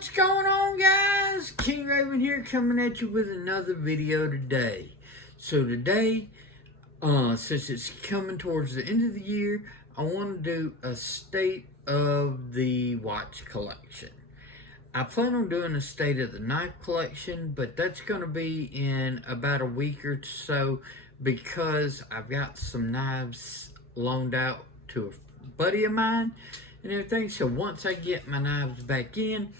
What's going on, guys? King Raven here, coming at you with another video today. So today, since it's coming towards the end of the year, I want to do a state of the watch collection. I plan on doing a state of the knife collection, but that's going to be in about a week or so because I've got some knives loaned out to a buddy of mine and everything. So once I get my knives back in,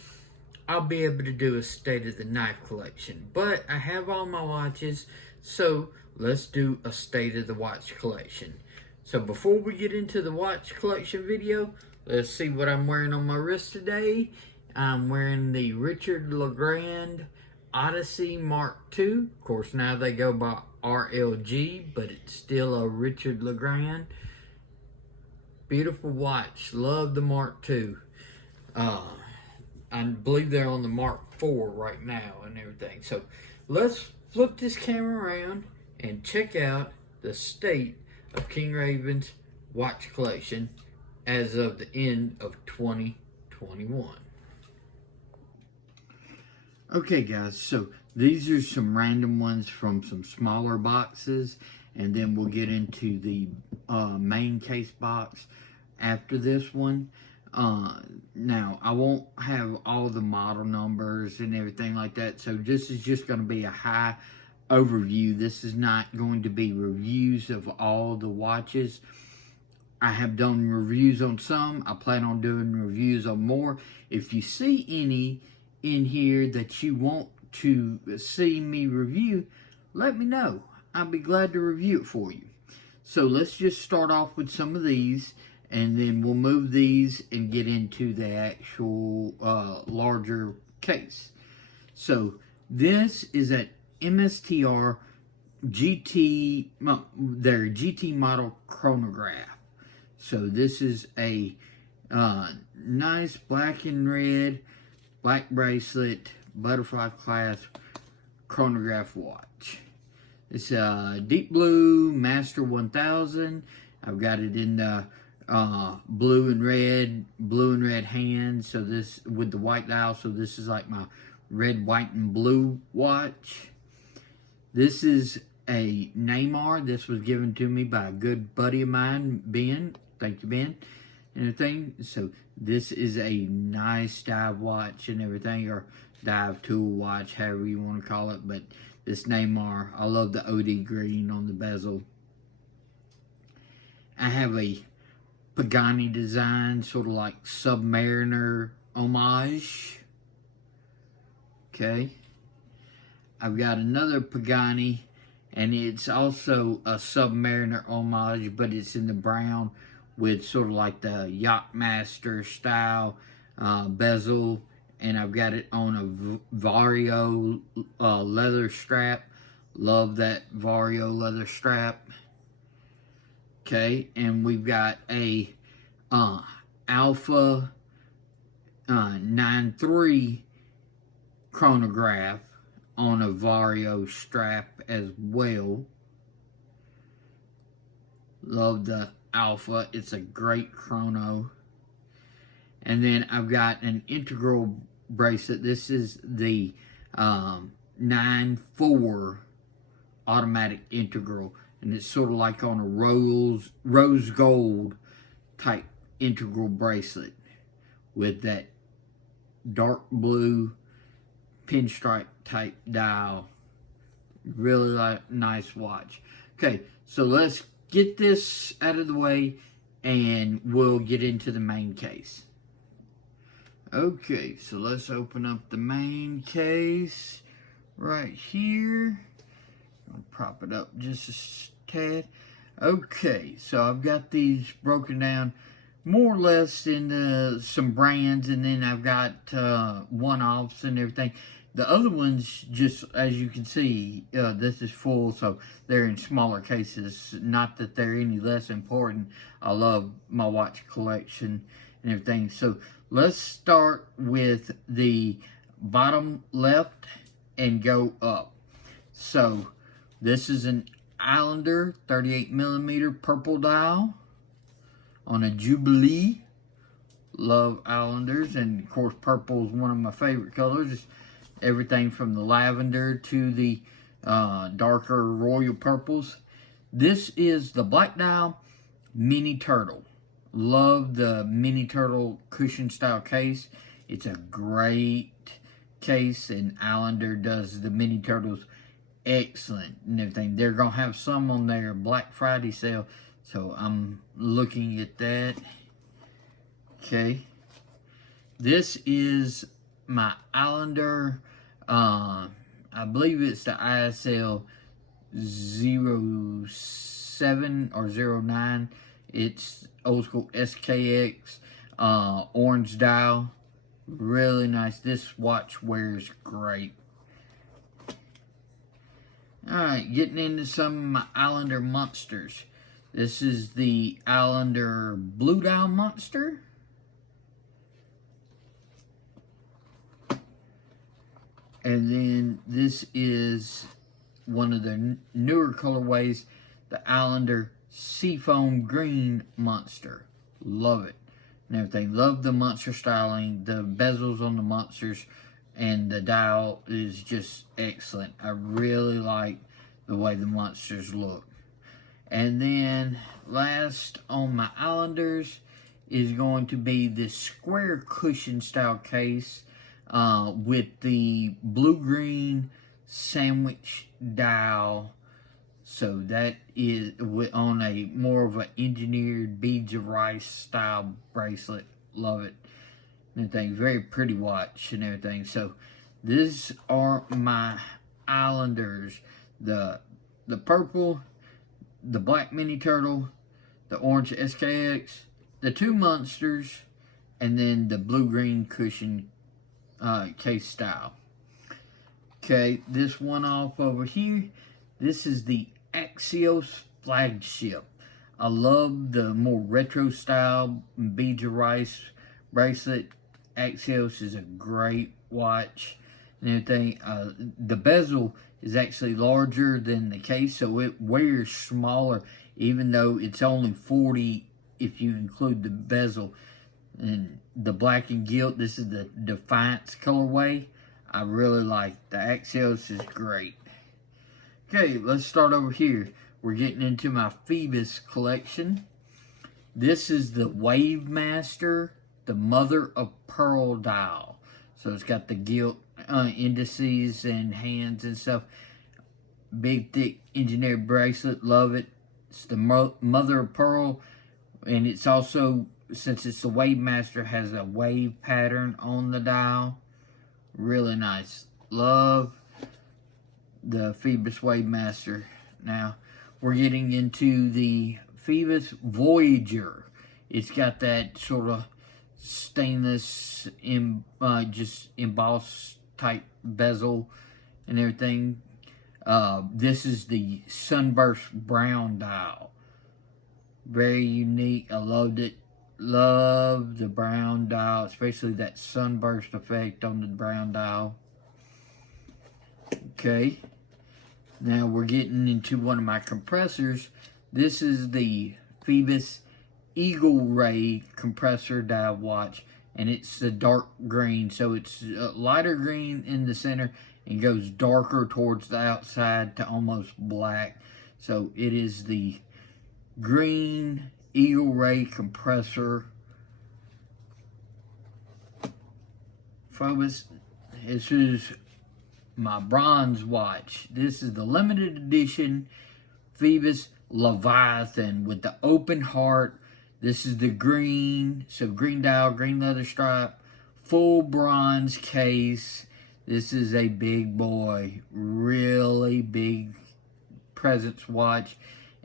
I'll be able to do a state of the knife collection. But I have all my watches, so let's do a state of the watch collection. So before we get into the watch collection video, let's see what I'm wearing on my wrist today. I'm wearing the Richard Legrand Odyssey Mark II. Of course, now they go by RLG, but it's still a Richard Legrand. Beautiful watch. Love the Mark II. I believe they're on the Mark IV right now and everything. So let's flip this camera around and check out the state of King Raven's watch collection as of the end of 2021. Okay, guys, so these are some random ones from some smaller boxes, and then we'll get into the main case box after this one. Now, I won't have all the model numbers and everything like that, so this is just going to be a high overview. This is not going to be reviews of all the watches. I have done reviews on some. I plan on doing reviews on more. If you see any in here that you want to see me review, let me know. I'll be glad to review it for you. So let's just start off with some of these, and then we'll move these and get into the actual larger case. So this is at MSTR GT, their GT model chronograph. So this is a nice black and red, black bracelet, butterfly clasp chronograph watch. It's a deep blue Master 1000. I've got it in the blue and red hands. So this with the white dial. So this is like my red, white, and blue watch. This is a Neymar. This was given to me by a good buddy of mine, Ben. Thank you, Ben. And everything. So this is a nice dive watch and everything, or dive tool watch, however you want to call it. But this Neymar, I love the OD green on the bezel. I have a Pagani design, sort of like Submariner homage. Okay. I've got another Pagani, and it's also a Submariner homage, but it's in the brown with sort of like the Yachtmaster style bezel, and I've got it on a Vario leather strap. Love that Vario leather strap. Okay, and we've got a Alpha 9.3 chronograph on a Vario strap as well. Love the Alpha. It's a great chrono. And then I've got an integral bracelet. This is the 9.4 automatic integral. And it's sort of like on a rose gold type integral bracelet with that dark blue pinstripe type dial. Really nice watch. Okay, so let's get this out of the way and we'll get into the main case. Okay, so let's open up the main case right here. I'll prop it up just a tad. Okay, so I've got these broken down more or less in some brands, and then I've got one-offs and everything. The other ones, just as you can see, this is full, so they're in smaller cases. Not that they're any less important. I love my watch collection and everything. So let's start with the bottom left and go up. So this is an Islander 38mm purple dial on a Jubilee. Love Islanders, and of course purple is one of my favorite colors. It's everything from the lavender to the darker royal purples. This is the Black Dial Mini Turtle. Love the Mini Turtle cushion style case. It's a great case, and Islander does the Mini Turtles excellent and everything. They're gonna have some on their Black Friday sale, so I'm looking at that. Okay, this is my Islander, I believe it's the ISL 07 or 09. It's old school SKX, orange dial, really nice. This watch wears great. Alright, getting into some of my Islander monsters. This is the Islander Blue Dial Monster. And then this is one of the newer colorways, the Islander Seafoam Green Monster. Love it and everything. Love the monster styling. The bezels on the monsters and the dial is just excellent. I really like the way the monsters look. And then last on my Islanders is going to be this square cushion style case with the blue-green sandwich dial. So that is on a more of an engineered beads of rice style bracelet. Love it. And everything. Very pretty watch and everything. So these are my Islanders. The purple, the black Mini Turtle, the orange SKX, the two monsters, and then the blue-green cushion case style. Okay, this one off over here, this is the Axios flagship. I love the more retro style beads of rice bracelet. Axios is a great watch and everything. The bezel is actually larger than the case, so it wears smaller, even though it's only 40 if you include the bezel. And the black and gilt, this is the Defiance colorway. I really like the Axios, is great. Okay, let's start over here. We're getting into my Phoebus collection. This is the Wave Master, the mother of pearl dial. So it's got the gilt indices and hands and stuff. Big, thick engineered bracelet. Love it. It's the mother of pearl. And it's also, since it's the Wave Master, has a wave pattern on the dial. Really nice. Love the Phoebus Wave Master. Now, we're getting into the Phoebus Voyager. It's got that sort of stainless, just embossed type bezel and everything. This is the Sunburst Brown dial. Very unique. I loved it. Love the brown dial, especially that sunburst effect on the brown dial. Okay. Now we're getting into one of my compressors. This is the Phoebus Eagle Ray compressor dial watch, and it's the dark green, so it's lighter green in the center and goes darker towards the outside to almost black. So it is the green Eagle Ray compressor. Phoebus. This is my bronze watch. This is the limited edition Phoebus Leviathan with the open heart. This is the green, so green dial, green leather stripe, full bronze case. This is a big boy, really big presence watch,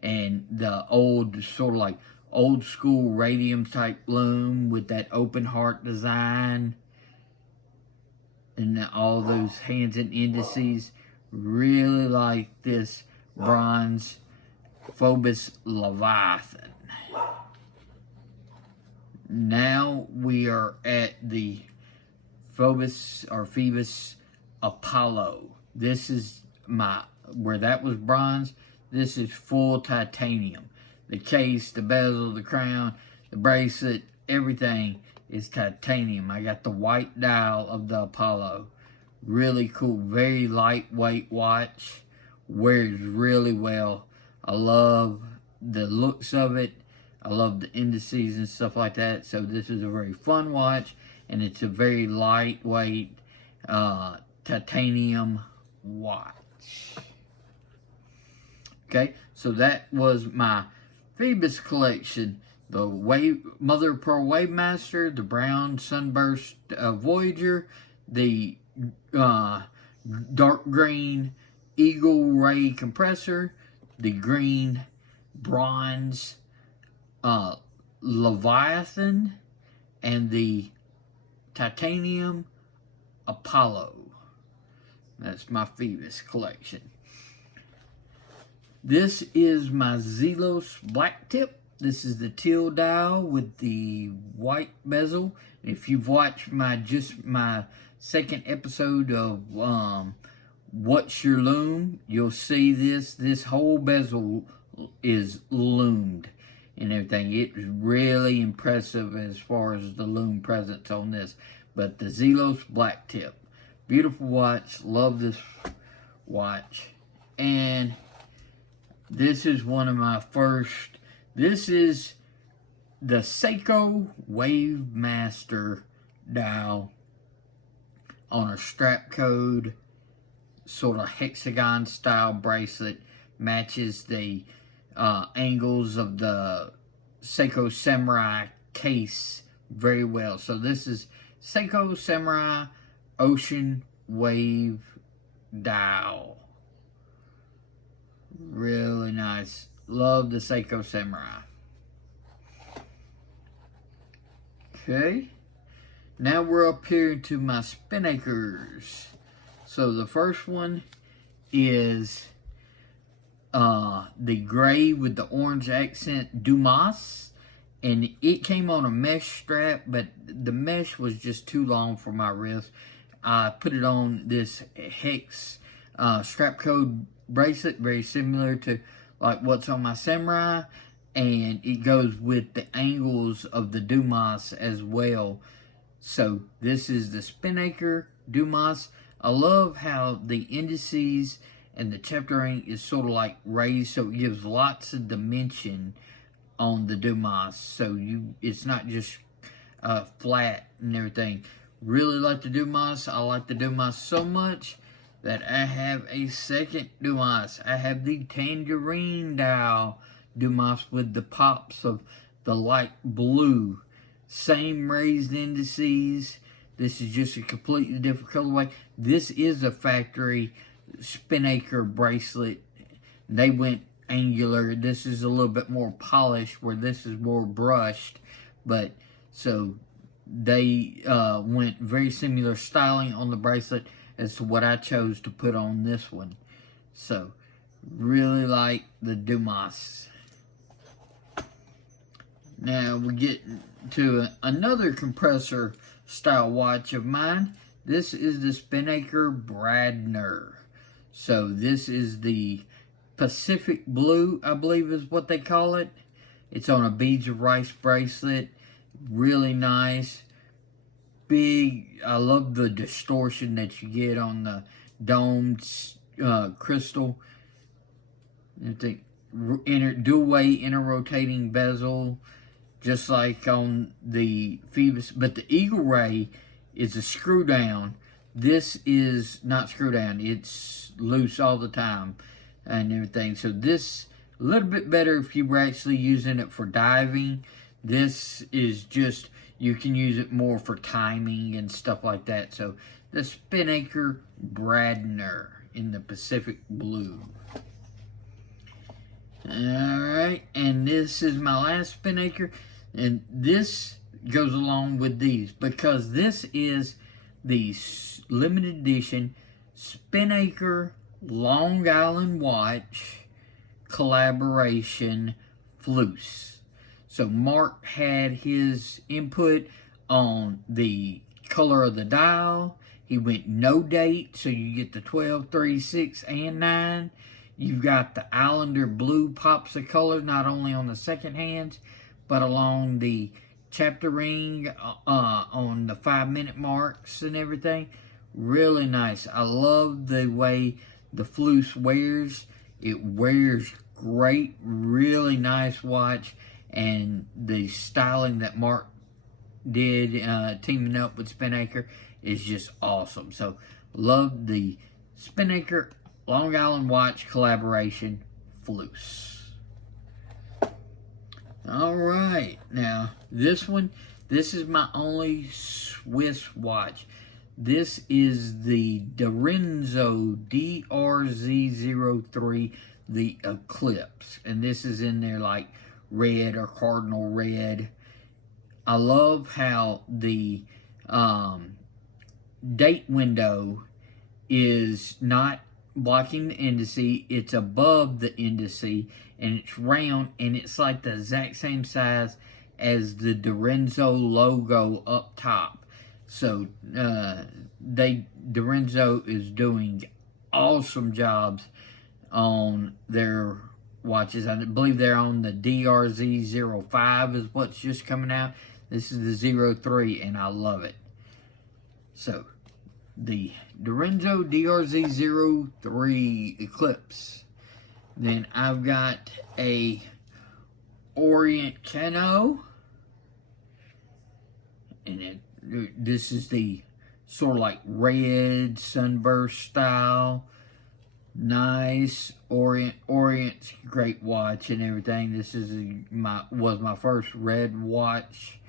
and the old, sort of like old school radium type lume with that open heart design and all those hands and indices. Really like this bronze Phoebus Leviathan. Now we are at the Phoebus Apollo. This is where that was bronze. This is full titanium. The case, the bezel, the crown, the bracelet, everything is titanium. I got the white dial of the Apollo. Really cool, very lightweight watch. Wears really well. I love the looks of it. I love the indices and stuff like that. So this is a very fun watch, and it's a very lightweight titanium watch. Okay, so that was my Phoebus collection. The Mother of Pearl Wavemaster, the Brown Sunburst Voyager, the dark green Eagle Ray Compressor, the green Bronze Leviathan, and the titanium Apollo. That's my Phoebus collection. This is my Zelos black tip. This is the teal dial with the white bezel. If you've watched my second episode of What's Your Loom, you'll see this whole bezel is loomed and everything. It's really impressive as far as the loom presence on this. But the Zelos black tip, beautiful watch. Love this watch. And this is one of my first. This is the Seiko Wavemaster dial on a strap code, sort of hexagon style bracelet. Matches the angles of the Seiko Samurai case very well. So this is Seiko Samurai Ocean Wave dial. Really nice. Love the Seiko Samurai. Okay. Now we're up here into my Spinacres. So the first one is the gray with the orange accent Dumas. And it came on a mesh strap, but the mesh was just too long for my wrist. I put it on this hex strap code bracelet, very similar to like what's on my Samurai, and it goes with the angles of the Dumas as well. So this is the Spinacre Dumas. I love how the indices and the chapter ring is sort of like raised, so it gives lots of dimension on the Dumas. So it's not just flat and everything. Really like the Dumas. I like the Dumas so much that I have a second Dumas. I have the Tangerine dial Dumas with the pops of the light blue. Same raised indices. This is just a completely different colorway. This is a factory Spinacre bracelet. They went angular. This is a little bit more polished, where this is more brushed. But so they went very similar styling on the bracelet as to what I chose to put on this one. So really like the Dumas. Now we get to another compressor style watch of mine. This is the Spinacre Bradner. So this is the Pacific Blue, I believe is what they call it. It's on a beads of rice bracelet. Really nice. Big. I love the distortion that you get on the domed crystal. Dual-way inter-rotating bezel, just like on the Phoebus. But the Eagle Ray is a screw down. This is not screw down. It's loose all the time and everything. So this a little bit better if you were actually using it for diving. This is just, you can use it more for timing and stuff like that. So the Spinacre Bradner in the Pacific Blue. Alright, and this is my last Spinacre. And this goes along with these, because this is the limited edition Spinacre Long Island watch collaboration Flus. So Mark had his input on the color of the dial. He went no date, so you get the 12, 3, 6, and 9. You've got the Islander blue pops of color, not only on the second hands, but along the chapter ring on the 5-minute marks and everything. Really nice. I love the way the Flus wears. It wears great. Really nice watch. And the styling that Mark did teaming up with Acre is just awesome. So love the Acre Long Island watch collaboration Flus. All right, now this is my only Swiss watch. This is the Dorenzo DRZ03, the Eclipse, and this is in there like red or cardinal red. I love how the date window is not blocking the indice, it's above the indice, and it's round, and it's like the exact same size as the Dorenzo logo up top. So Dorenzo is doing awesome jobs on their watches. I believe they're on the DRZ05 is what's just coming out. This is the 03, and I love it. So the Dorenzo DRZ03 Eclipse. Then I've got a Orient Cano, and this is the sort of like red sunburst style. Nice Orient's great watch and everything. This is was my first red watch.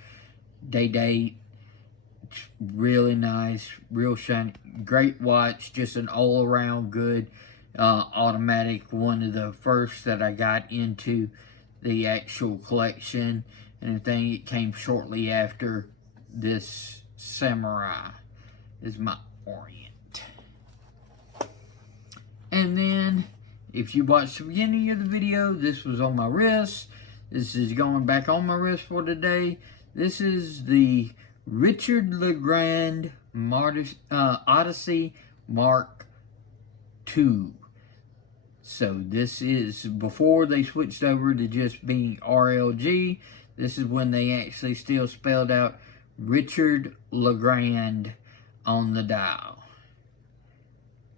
Day. It's really nice, real shiny, great watch. Just an all-around good automatic. One of the first that I got into the actual collection and everything. It came shortly after this Samurai. This is my Orient. And then, if you watched the beginning of the video, this was on my wrist. This is going back on my wrist for today. This is the Richard Legrand Odyssey Mark II. So this is before they switched over to just being RLG. This is when they actually still spelled out Richard Legrand on the dial.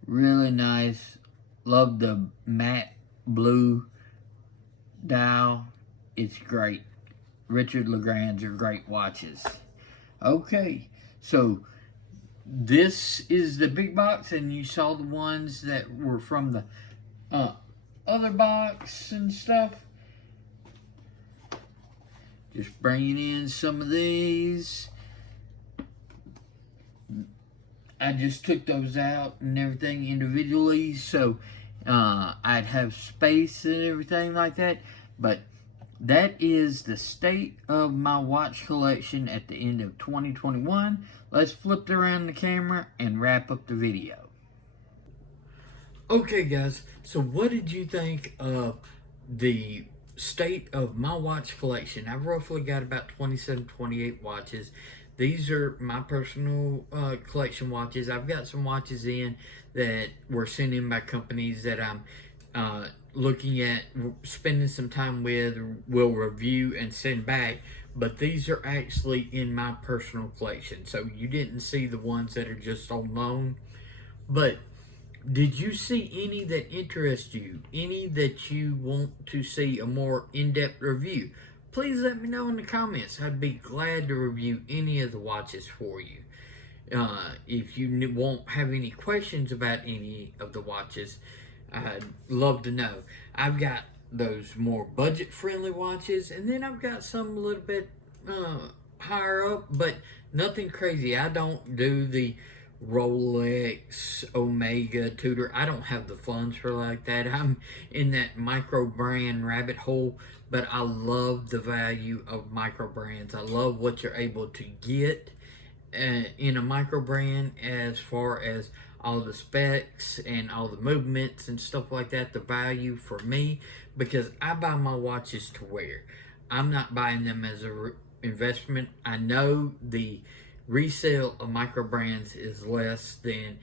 Really nice. Love the matte blue dial. It's great. Richard Legrands are great watches. Okay, so this is the big box, and you saw the ones that were from the other box and stuff. Just bringing in some of these. I just took those out and everything individually, so I'd have space and everything like that. But that is the state of my watch collection at the end of 2021. Let's flip around the camera and wrap up the video. Okay, guys, so what did you think of the state of my watch collection? I've roughly got about 27, 28 watches. These are my personal collection watches. I've got some watches in that were sent in by companies that I'm looking at spending some time with, will review and send back. But these are actually in my personal collection. So you didn't see the ones that are just on loan. But did you see any that interest you? Any that you want to see a more in-depth review? Please let me know in the comments. I'd be glad to review any of the watches for you. If you won't have any questions about any of the watches, I'd love to know. I've got those more budget-friendly watches, and then I've got some a little bit higher up, but nothing crazy. I don't do the Rolex, Omega, Tudor. I don't have the funds for like that. I'm in that micro brand rabbit hole, but I love the value of micro brands. I love what you're able to get in a micro brand as far as all the specs and all the movements and stuff like that. The value for me, because I buy my watches to wear. I'm not buying them as a investment. I know the resale of micro brands is less than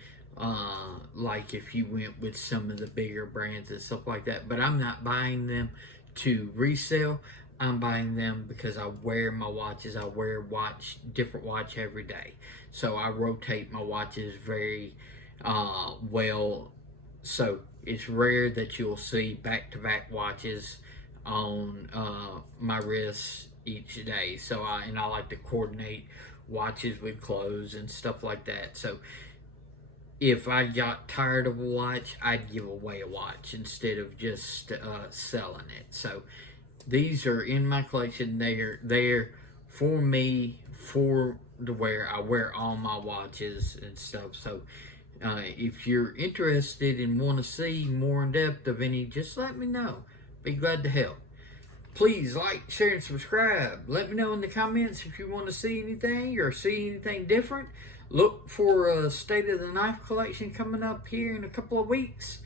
like if you went with some of the bigger brands and stuff like that, but I'm not buying them to resell. I'm buying them because I wear my watches. I wear different watch every day. So I rotate my watches very well. So it's rare that you'll see back-to-back watches on my wrists each day. So I like to coordinate watches with clothes and stuff like that. So if I got tired of a watch, I'd give away a watch instead of just selling it. So these are in my collection. They're there for me, for to wear. I wear all my watches and stuff. So if you're interested and want to see more in depth of any, just let me know. Be glad to help. Please like, share, and subscribe. Let me know in the comments if you want to see anything or see anything different. Look for a State of the Knife collection coming up here in a couple of weeks.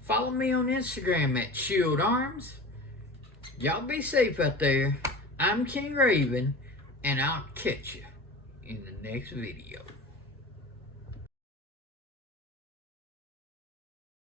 Follow me on Instagram at Shield Arms. Y'all be safe out there. I'm King Raven, and I'll catch you in the next video.